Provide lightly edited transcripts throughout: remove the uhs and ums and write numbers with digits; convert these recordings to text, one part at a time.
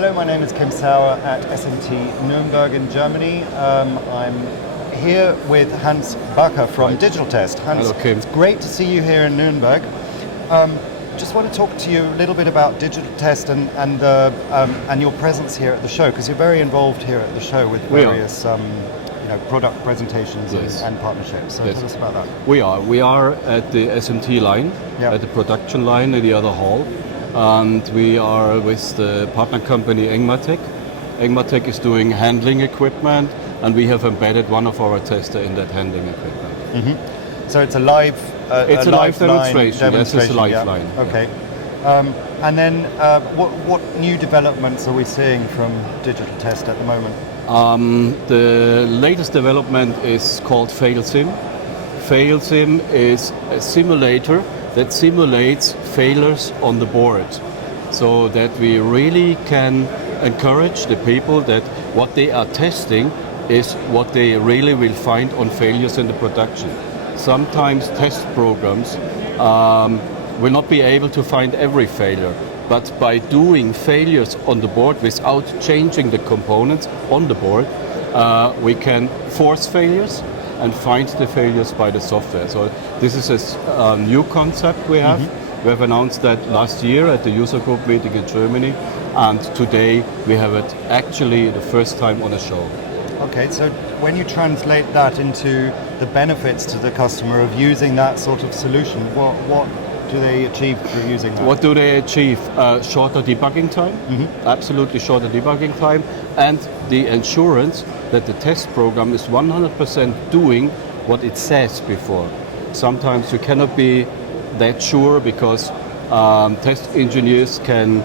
Hello, my name is Kim Sauer at SMT Nuremberg in Germany. I'm here with Hans Baka from Digitaltest. Hans, hello, Kim. It's great to see you here in Nuremberg. Just want to talk to you a little bit about Digitaltest and your presence here at the show, because you're very involved here at the show with various product presentations and partnerships. So tell us about that. We are at the SMT line, at the production line in the other hall. And we are with the partner company Engmatec. Engmatec is doing handling equipment, and we have embedded one of our testers in that handling equipment. Mm-hmm. So it's a live demonstration. Yes, it's a live line. Okay. And then what new developments are we seeing from Digitaltest at the moment? The latest development is called FailSim. FailSim is a simulator that simulates failures on the board, so that we really can encourage the people that what they are testing is what they really will find on failures in the production. Sometimes test programs will not be able to find every failure, but by doing failures on the board without changing the components on the board, we can force failures and find the failures by the software. So this is a new concept we have. Mm-hmm. We have announced that last year at the user group meeting in Germany, and today we have it actually the first time on a show. Okay, so when you translate that into the benefits to the customer of using that sort of solution, what do they achieve through using that? What do they achieve? Shorter debugging time, absolutely shorter debugging time, and the assurance that the test program is 100% doing what it says before. Sometimes you cannot be that sure because test engineers can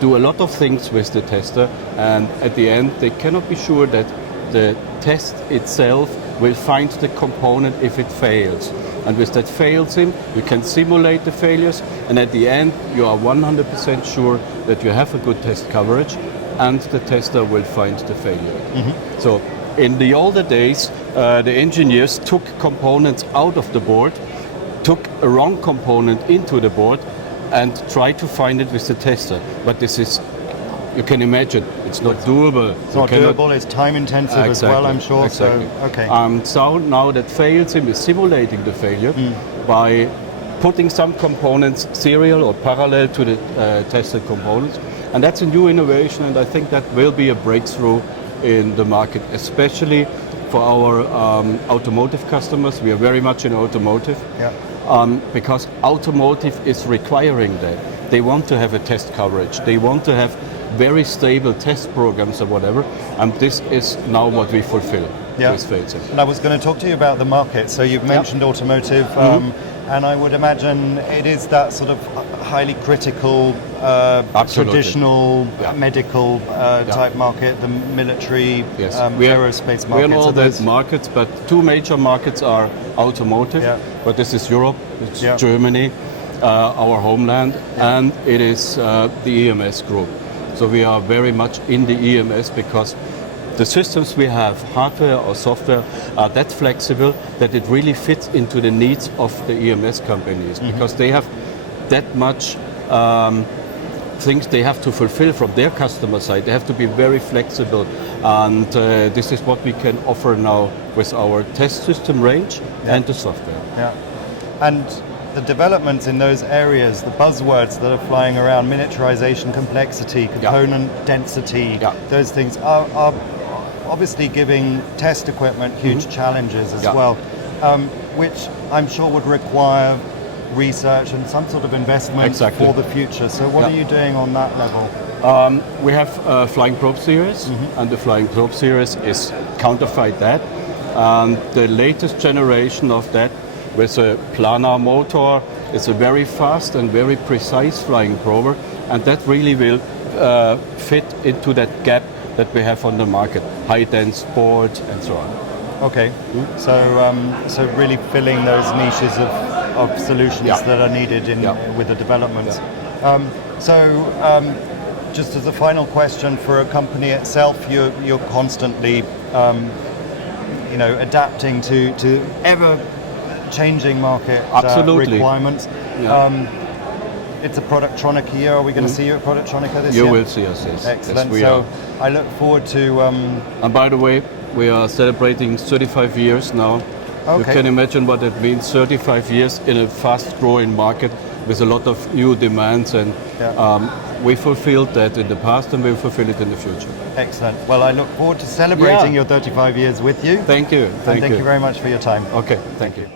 do a lot of things with the tester, and at the end they cannot be sure that the test itself will find the component if it fails. And with that FailSim, you can simulate the failures, and at the end you are 100% sure that you have a good test coverage and the tester will find the failure. Mm-hmm. So in the older days, the engineers took components out of the board, took a wrong component into the board and tried to find it with the tester. But this is, you can imagine, it's not doable. It's not doable, it's time intensive as well, I'm sure. Exactly. So, okay. So now that FailSim is simulating the failure by putting some components serial or parallel to the tested components. And that's a new innovation, and I think that will be a breakthrough in the market, especially for our automotive customers. We are very much in automotive, because automotive is requiring that. They want to have a test coverage. They want to have very stable test programs or whatever, and this is now what we fulfill with FailSim. And I was going to talk to you about the market. So you've mentioned automotive, and I would imagine it is that sort of highly critical, traditional medical type market, the military, aerospace market. We are in all those markets, but two major markets are automotive, but this is Europe, it's Germany, our homeland, and it is the EMS group. So we are very much in the EMS because the systems we have, hardware or software, are that flexible that it really fits into the needs of the EMS companies, because they have that much things they have to fulfill from their customer side. They have to be very flexible, and this is what we can offer now with our test system range and the software. Yeah, and the developments in those areas, the buzzwords that are flying around, miniaturization, complexity, component density, those things are obviously giving test equipment huge challenges as well, which I'm sure would require research and some sort of investment for the future. So what are you doing on that level? We have Flying Probe Series, and the Flying Probe Series is counterfeit that. And the latest generation of that with a planar motor is a very fast and very precise flying prober, and that really will fit into that gap that we have on the market, high dense boards and so on. Okay, so really filling those niches of solutions that are needed with the developments. Just as a final question, for a company itself, you're constantly adapting to ever changing market requirements. it's a Productronica year. Are we going to see you at Productronica this year? You will see us, yes. Excellent. Yes, we so are. I look forward to... And by the way, we are celebrating 35 years now. You Okay. can imagine what it means, 35 years in a fast-growing market with a lot of new demands, and we fulfilled that in the past and we'll fulfill it in the future. Excellent. Well, I look forward to celebrating your 35 years with you. Thank you. Thank you very much for your time. Okay, thank you.